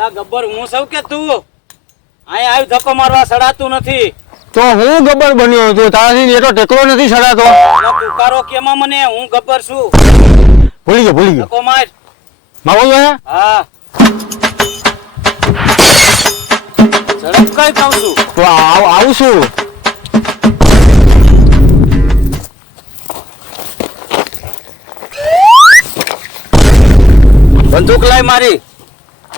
અલા ગબ્બર હું સૌ કે તું અહીંયા આવી ધક્કો મારવા સડાતું નથી. તો હું ગબ્બર બન્યો હતો તારાથી એનો ટેકરો નથી સડાતો. તું કારો કેમાં મને હું ગબ્બર છું. ભૂલી ગયો ધક્કો માર. માવો જોઈએ. હા ઝડપ કઈ કહું છું. તો આવું છું. બંદૂક લાય મારી.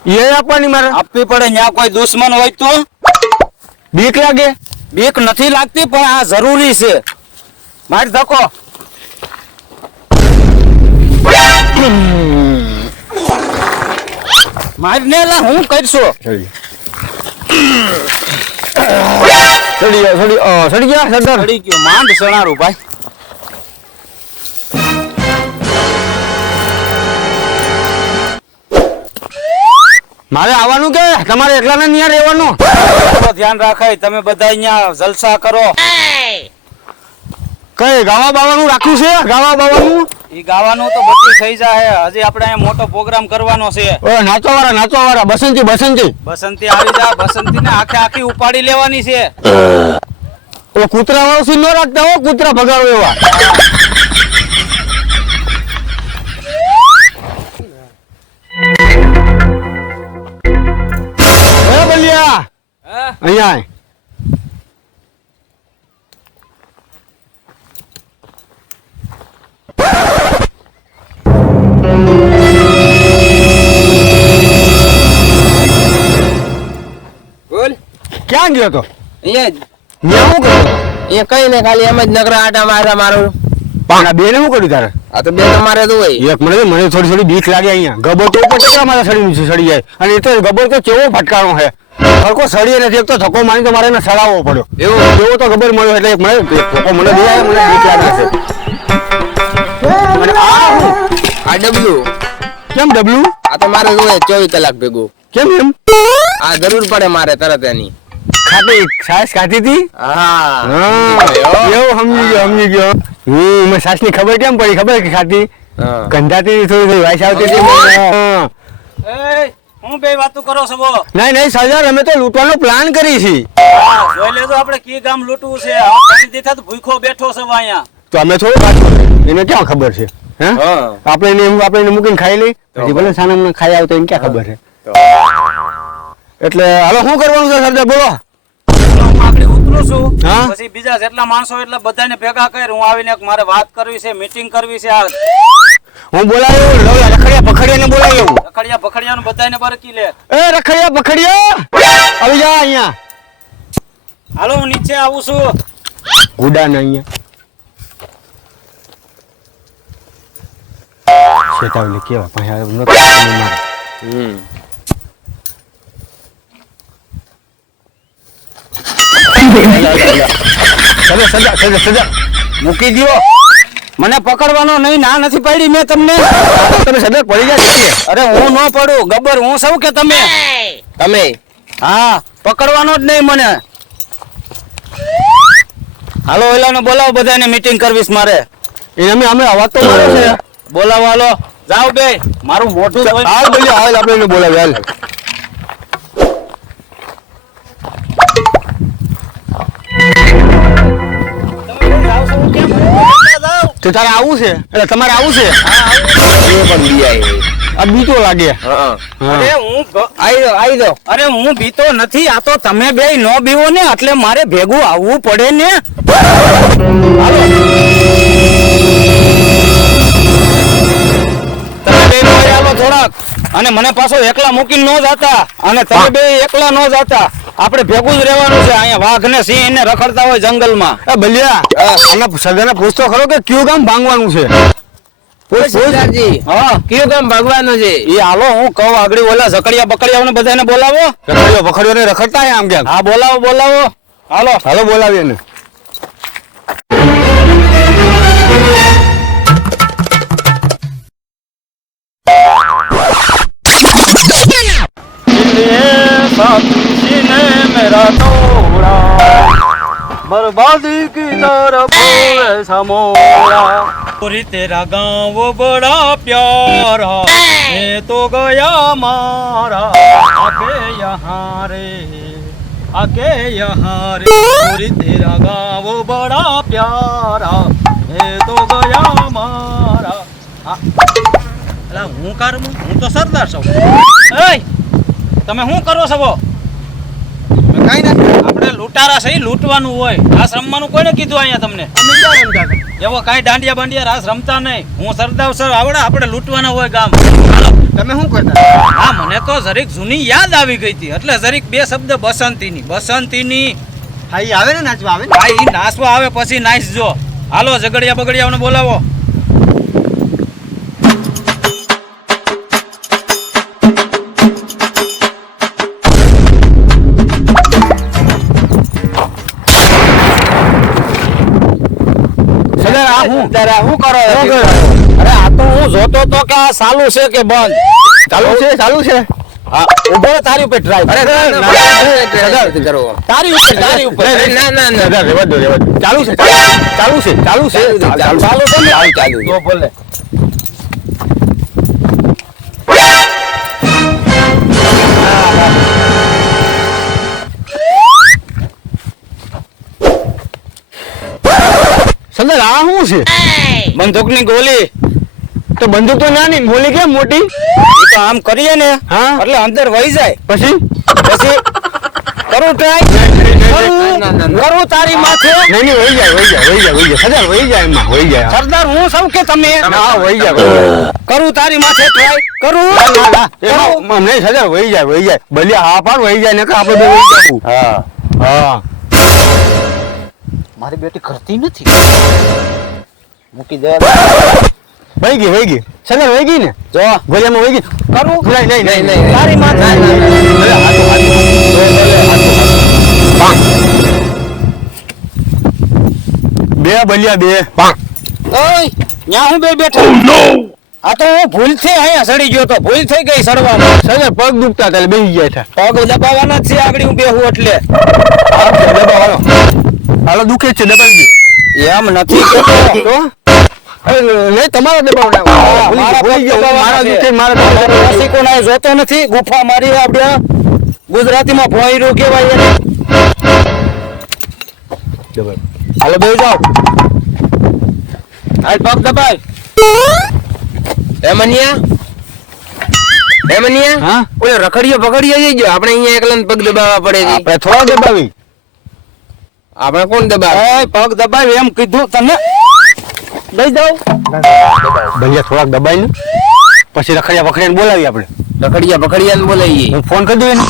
એ આપવાની મારે આપવી પડે. ત્યાં કોઈ દુશ્મન હોય તો બીક લાગે. બીક નથી લાગતી પણ આ જરૂરી છે. માર ધક્કો. માર ને લા હું કરશો. સડી ગયા સરદાર. ચડી ગયો માંડ સણારું ભાઈ. મારે આવવાનું કે તમારે એકલાને નહીં રહેવાનું. ધ્યાન રાખાય તમે બધા અહીંયા જલસા કરો. કઈ ગાવા બાવાનું રાખ્યું છે? ગાવા બાવાનું ઈ ગાવાનું તો બધું થઈ જાય. હજી આપણે અહીંયા મોટો પ્રોગ્રામ કરવાનો છે. નાચવાવાળા બસંતી બસંતી આવી જા. બસંતી ને આખી ઉપાડી લેવાની છે. ઓ કૂતરા વાળું સીન ન રાખતા હો. કૂતરા ભગાડો એવા. બલિયા અહીંયા બોલ. ક્યાં ગયો તો? અહીંયા શું કરતો? એ કઈ ને ખાલી એમ જ નકરા આટા મારા મારું. પણ આ બેને શું કર્યું તારે? આ તો બે તમારે તો હોય. એક મને થોડી બીક લાગે. અહીંયા ગબર તો ઉપર ટકા મારા સડી જાય. અને એ તો ગબર તો કેવો ફટકારો છે. હરકો સડીએ નથી. એક તો ધક્કો મારી તો મારે એને સડાવવો પડ્યો. એવો તો ગબર મળ્યો એટલે મને દે મને બીક લાગે છે. અને આ ડબલું કેમ ડબલું? આ તો મારે જોઈએ 24 કલાક ભેગું. કેમ એમ? આ જરૂર પડે મારે તરત એની. ખાતી સાસ ખાતી હતી? હા એવું સમજી ગયો. મેં સાસ ની ખબર કેમ પડી? ખબર કે ખાતી ગંધાતી થોડી વાઈસ આવતી હતી. હું બે વાતો કરો છો? નહીં સરદાર, અમે તો લૂંટવાનો પ્લાન કરી છે. જોઈ લેજો આપણે કી ગામ લૂંટવું છે. આ દેખા તો ભૂખો બેઠો છે અહીંયા. તો અમે થોડું વાત કરીએ. એને ક્યાં ખબર છે? આપણે એને મૂકીને ખાઈ લઈ. પછી ભલે સાના ખાઈ આવતો એને ક્યાં ખબર છે? એટલે હવે શું કરવાનું છે સરદાર? બોલો. આપણે ઉતરું છું. હા? પછી બીજા જેટલા માણસો એટલે બધાને ભેગા કરી હું આવીને મારે વાત કરવી છે, મીટિંગ કરવી છે. આ હું બોલાવ્યો રખડિયા પખડિયાને બોલાવ્યો. રખડિયા પખડિયાનું બધાને બરકી લે. એ રખડિયા પખડિયા આવી જા અહીંયા. હાલો હું નીચે આવું છું. ગુડા ને અહીંયા શેતાવલે કેવા પાછા નતો મારા. સજા મૂકી દો. મને પકડવાનો નહીં. ના નથી પાડી મેં તમને. તમે સજા પડી જાય. અરે હું ન પડું ગબ્બર. હું સૌ કે તમે હા પકડવાનો જ નહીં મને. હાલો એલાને બોલાવો. બધાને મીટિંગ કરવીશ મારે. અમે અવાજ તો મારો છે. બોલાવો. હાલો જાઓ બે. મારું મોઢું હાલ બોલ્યો. હાલ આપણે એને બોલાવી. હાલ તો તારે આવું છે? એટલે તમારે આવું છે? આ બીતો લાગે. અરે હું બીતો નથી. આ તો તમે બે નો બીવો ને એટલે મારે ભેગું આવવું પડે ને. તમે બે આવો થોડાક. અને મને પાછો એકલા મૂકીને ન જાતા. અને તમે બે એકલા ન જાતા. આપણે ભેગું જ રહેવાનું છે. અહીંયા વાઘ ને સિંહ ને રખડતા હોય જંગલમાં. બલિયા આના સગાને પૂછતો ખરો કે કયું ગામ ભાંગવાનું છે? હા કયું ગામ ભાગવાનું છે? એ હાલો હું કહું આગળ. ઓલા ઝકડિયા બકડિયા બધાને બોલાવો. પકડ્યો ને રખડતા આમ કેમ? હા બોલાવો. હાલો બોલાવીએ ને. मेरा तोड़ा बर्बादी की तरफ ऐसा मोड़ा पूरी तेरा गाँव बड़ा प्यारा मैं तो गया मारा आके यहाँ रे पूरी तेरा गाँव बड़ा प्यारा मैं तो ગયા મારા અલા હું કરું હું તો સરદાર છું એય તમે શું કરો છો કઈ ના આપણે લૂંટારા છે લૂંટવાનું હોય રાસ રમવાનું કોઈને કીધું અહીંયા તમને અમે ક્યાં રમતા એવો કાંઈ દાંડિયા બાંડિયા રાસ રમતા નહીં હું સરદાર સર આવડે આપણે લૂંટવાના હોય ગામ તમે શું કરતા હા મને તો જરીક જૂની યાદ આવી ગઈ હતી એટલે જરીક બે શબ્દ બસંતીની હા ઈ આવે ને નાચવા આવે ને હા ઈ નાચવા આવે પછી નાચજો હાલો ઝઘડિયા બગડિયાઓને બોલાવો શું કરો અરે આ તો હું જોતો તો કે આ ચાલુ છે કે બંધ ચાલુ છે હા ઉભો રહે, તારી ઉપર ડ્રાઈવ તારી ઉપર રેવા દો ચાલુ છે તો બોલે સરદાર આ શું છે બંદૂકની ગોલી તો બંદૂક તો નાની ગોલી કેમ મોટી એ તો આમ કરીએ ને હા એટલે અંદર વહી જાય પછી કરું ટ્રાય કરું તારી માથે નહીં વહી જાય સરદાર વહી જાય એમાં વહી જાય સરદાર હું સૌ કે તમે હા વહી જાય કરું તારી માથે ટ્રાય કરું એમાં નહીં સરદાર વહી જાય ભલે હા પણ વહી જાય ને કે આપણે બે વહી જવું હા મારી બેટી કરતી નથી મૂકી દે વહી ગઈ સરદાર વહી ગઈ ને જો ભલે વહી ગઈ કરું નહીં તારી માથે બે બલિયા બે ઓય ન્યા હું બે બેઠો આ તો હું ભૂલથી અહીંયા સડી ગયો તો ભૂલ થઈ ગઈ સડવામાં સરદાર પગ દુખતા હતા એટલે બેસી ગયા હતા પગ દબાવવાના જ છે આગળ હું બેહું એટલે દબાવવાનો હાલો દુખે જ છે દબાવી દો એમ નથી કેતો તો નહીં તમારા દબાવ મારા દુખે મારા રસિકો ના જોતો નથી ગુફા મારી આપણે ગુજરાતીમાં ભોંયરું કહેવાય એને હાલો બેહી જાઓ હાલ પગ દબાય એમનિયા હા ઓલો રખડીયો પકડીયો જઈ ગયો આપણે અહીંયા એકલા પગ દબાવવા પડે છે આપણે થોડા દબાવી આપણે કોણ દબાવે ઓય પગ દબાય એમ કીધું તને દઈ દઉં ભલે થોડાક દબાઈ ને પછી રખડિયા પકડીને બોલાવી આપણે રખડિયા પકડિયાને બોલાવીએ હું ફોન કરી દઉં એને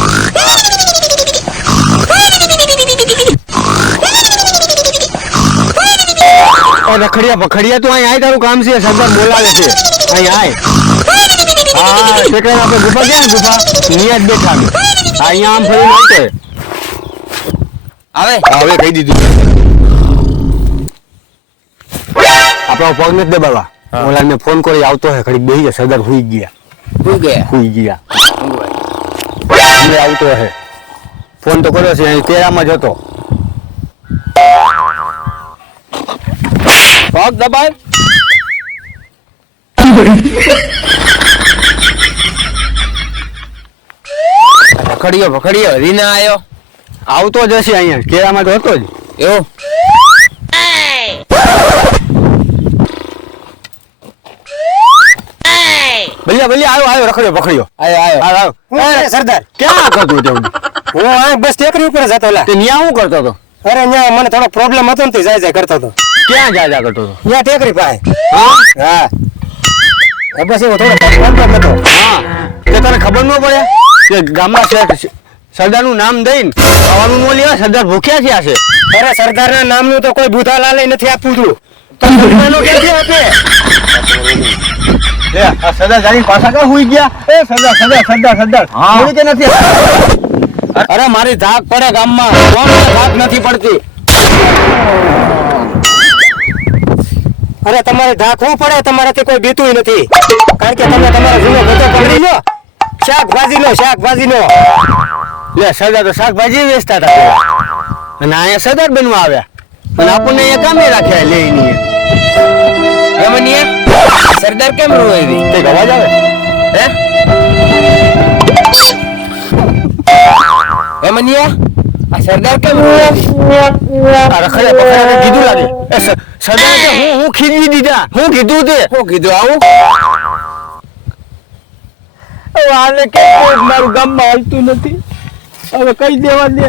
રખડિયા પખડિયા તો અહીં આય તારું કામ છે સરદાર બોલાવે છે અહીં આય હા એટલે આપણે ગુફા ગયા ને ગુફા નિયત બેઠા અમે અહીંયા આમ ફરી આવતો આવે હવે કહી દીધું આપણો પગ નથી દબાવવા ઓલા ને ફોન કરી આવતો હે ખડી બેહી ગયા સરદાર હુઈ ગયા અમે આવતો હે ફોન તો કર્યો છે અહીં કેરામાં જ હતો પગ દબાય પકડિયો રીના આયો આવતો જ હશે અહીંયા કેરામાં તો હતો જ એવો ભલે આવ્યો રખડ્યો પકડ્યો આયો આવ્યો સરદાર ક્યાં કરતો હતો હું આ બસ ટેકરી ઉપર જતો લા તે ન્યા શું કરતો હતો અરે ન્યા મને થોડો પ્રોબ્લેમ હતો ને તે જાય કરતો હતો ક્યાં જા કરતો હતો ન્યા ટેકરી પાસે હા બસ એવો થોડો પ્રોબ્લેમ હતો હા તે તને ખબર ન પડે કે ગામના સરદારનું નામ દઈને ખાવાનું ન લેવા સરદાર ભૂખ્યા થયા છે અરે સરદારના નામનું તો કોઈ બુધાલાલે નથી આપવું તું તો જમવાનું ક્યાંથી આપે લે આ સરદાર જાની પાછા કા હુઈ ગયા એ સરદાર હોળી કે નથી અરે મારી ધાક પડે ગામમાં કોણ ધાક નથી પડતી અરે તમારે ધાકવું પડે તમારાથી કોઈ બીતું નથી કારણ કે તમે તમારો જૂનો ગતો પકડી લો શાકભાજી નો લે સરદાર તો શાકભાજી વેચતા હતા અને અહીંયા સરદાર બનવા આવ્યા અને આપણને અહીંયા કામે રાખ્યા લે એની રમણીયા સરદાર કેમ રોવે છે? તે અવાજ આવે હે રમણીયા આ સરદાર કેમ રોવે છે? આ રખડ્યા પકડ્યા કીધું લાગે એ સરદાર કે હું ખીજવી દીધા હું કીધું તે શું કીધું આવું? હવે આને કે મારું ગામમાં હાલતું નથી, હવે કઈ દેવા દે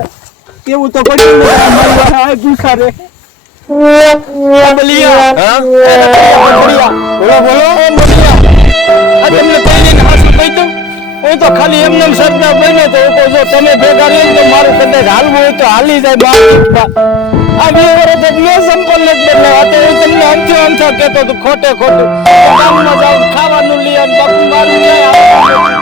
એવું તો કર્યું ને, આ મારી વાહે આ ગુસ્સા રે બલિયા. હા બલિયા. બોલો બોલો એ બલિયા. આ તમને કઈ નહીં હાસું કહી દઉં, હું તો ખાલી એમને એમ સરદાર બન્યો તો હું કહું જો તમે ભેગા રહી તો મારું કદાચ હાલવું હોય તો હાલી જાય બાર. આ 2 વર્ષ મેં સંપલ નથી બદલાવ, તો હું તમને અંથો કહેતો હતો ખોટે ખોટું ગામમાં જાઉં ખાવાનું લઈ આવે બાપુ મારું ક્યાંય